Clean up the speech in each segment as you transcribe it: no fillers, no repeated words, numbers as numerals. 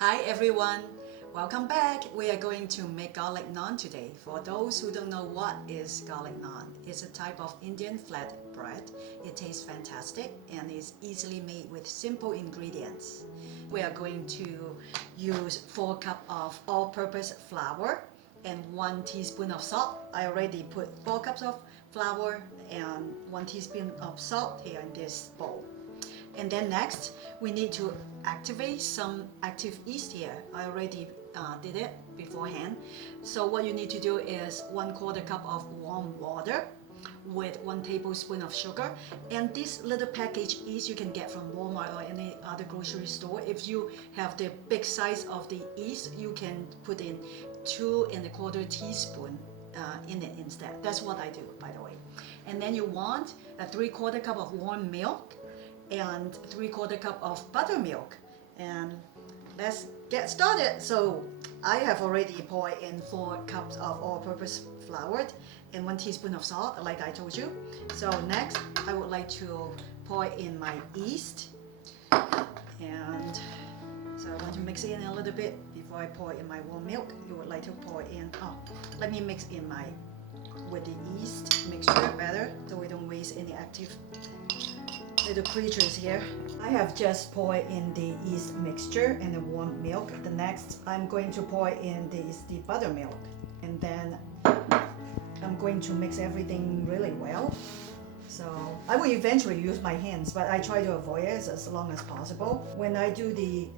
Hi everyone, welcome back. We are going to make garlic naan today. For those who don't know what is garlic naan, it's a type of Indian flat bread. It tastes fantastic and is easily made with simple ingredients. We are going to use 4 cups of all-purpose flour and 1 teaspoon of salt. I already put 4 cups of flour and 1 teaspoon of salt here in this bowl. And then next, we need to activate some active yeast here. I already did it beforehand. So what you need to do is 1/4 cup of warm water with 1 tablespoon of sugar. And this little package yeast you can get from Walmart or any other grocery store. If you have the big size of the yeast, you can put in 2¼ teaspoon in it instead. That's what I do, by the way. And then you want a 3/4 cup of warm milk and 3/4 cup of buttermilk. And let's get started. So I have already poured in 4 cups of all-purpose flour and 1 teaspoon of salt, like I told you. So next, I would like to pour in my yeast. And so I want to mix it in a little bit before I pour in my warm milk. You would like to pour in, let me mix in with the yeast mixture better so we don't waste any active little creatures here. I have just poured in the yeast mixture and the warm milk. The next, I'm going to pour in the buttermilk, and then I'm going to mix everything really well. So I will eventually use my hands, but I try to avoid it as long as possible. When I do the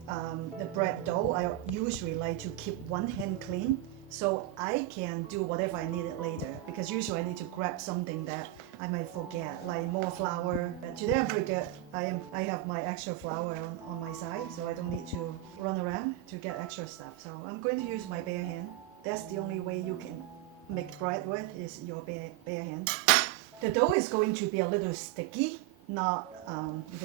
bread dough, I usually like to keep one hand clean so I can do whatever I need it later, because usually I need to grab something that I might forget, like more flour. But today I'm pretty good. I have my extra flour on my side, so I don't need to run around to get extra stuff. So I'm going to use my bare hand. That's the only way you can make bread with, is your bare hand. The dough is going to be a little sticky, not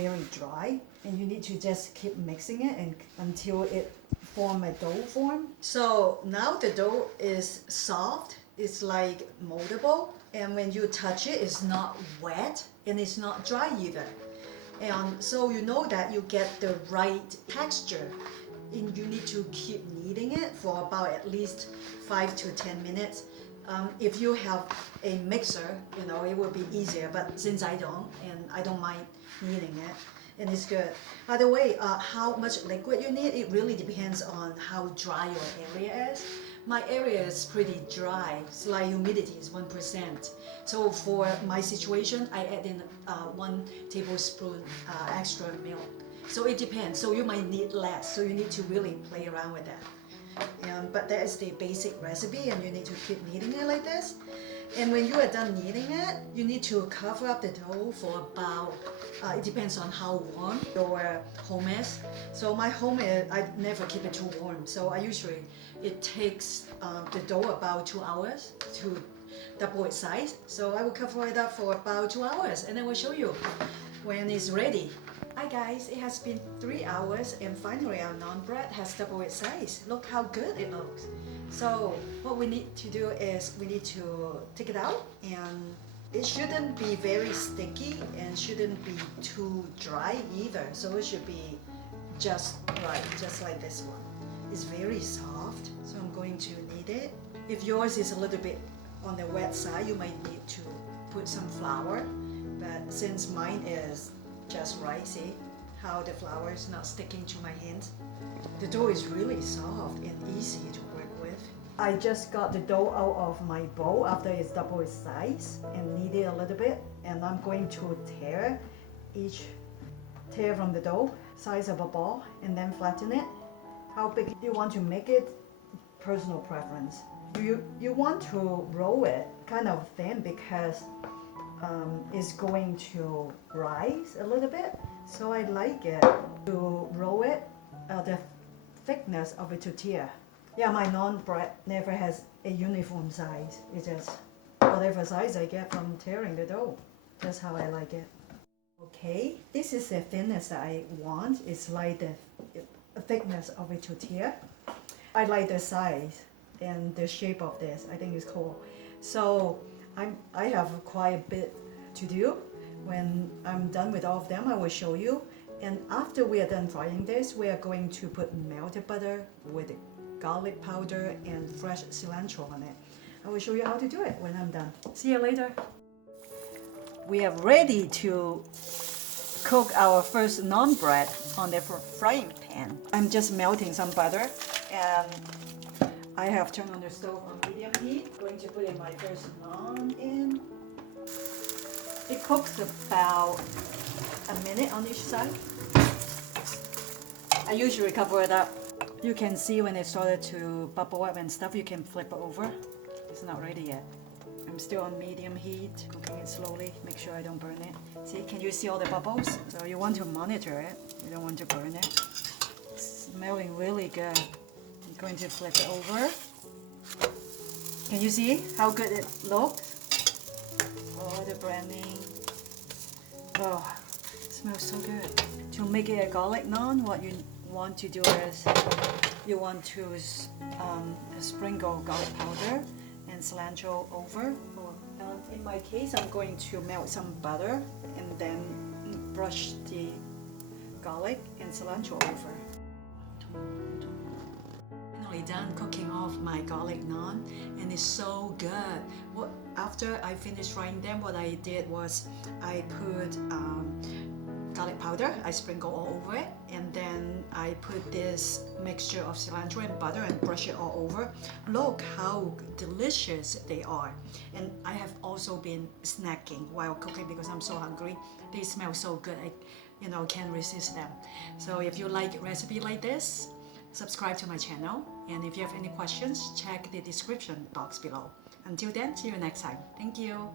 very dry, and you need to just keep mixing it until it form a dough form. So now the dough is soft, it's like moldable, and when you touch it, it's not wet and it's not dry either. And so you know that you get the right texture. And you need to keep kneading it for about at least 5 to 10 minutes. If you have a mixer, it would be easier, but since I don't, and I don't mind kneading it, and it's good. By the way, how much liquid you need, it really depends on how dry your area is. My area is pretty dry, it's like humidity is 1%. So for my situation, I add in 1 tablespoon extra milk. So it depends, so you might need less, so you need to really play around with that. But that is the basic recipe, and you need to keep kneading it like this. And when you are done kneading it, you need to cover up the dough for about, it depends on how warm your home is. So my home, I never keep it too warm. So it takes the dough about 2 hours to double its size. So I will cover it up for about 2 hours, and then we'll show you when it's ready. Hi guys, it has been 3 hours and finally our naan bread has doubled its size. Look how good it looks. So what we need to do is we need to take it out, and it shouldn't be very sticky and shouldn't be too dry either. So it should be just right, just like this one. It's very soft, so I'm going to knead it. If yours is a little bit on the wet side, you might need to put some flour, but since mine is just right, see how the flour is not sticking to my hands. The dough is really soft and easy to work with. I just got the dough out of my bowl after it's double its size and knead it a little bit, and I'm going to tear from the dough, size of a ball, and then flatten it. How big you want to make it, personal preference. You want to roll it kind of thin because is going to rise a little bit, so I like it to roll it the thickness of a tortilla. Yeah, my naan bread never has a uniform size. It's just whatever size I get from tearing the dough. That's how I like it. Okay, this is the thinness that I want. It's like the thickness of a tortilla. I like the size and the shape of this. I think it's cool. So I have quite a bit to do. When I'm done with all of them, I will show you. And after we are done frying this, we are going to put melted butter with garlic powder and fresh cilantro on it. I will show you how to do it when I'm done. See you later. We are ready to cook our first naan bread on the frying pan. I'm just melting some butter, and I have turned on the stove on medium heat. Going to put in my first naan in. It cooks about a minute on each side. I usually cover it up. You can see when it started to bubble up and stuff, you can flip it over. It's not ready yet. I'm still on medium heat, cooking it slowly, make sure I don't burn it. See, can you see all the bubbles? So you want to monitor it, you don't want to burn it. It's smelling really good. I'm going to flip it over. Can you see how good it looks? Oh, the branding. Oh, it smells so good. To make it a garlic naan, what you want to do is you want to sprinkle garlic powder and cilantro over. In my case, I'm going to melt some butter and then brush the garlic and cilantro over. Finally done cooking off my garlic naan, and it's so good. After I finished frying them, what I did was I put garlic powder, I sprinkle all over it, and then I put this mixture of cilantro and butter and brush it all over. Look how delicious they are. And I have also been snacking while cooking because I'm so hungry. They smell so good, I can't resist them. So if you like a recipe like this, subscribe to my channel, and if you have any questions, check the description box below. Until then, see you next time. Thank you.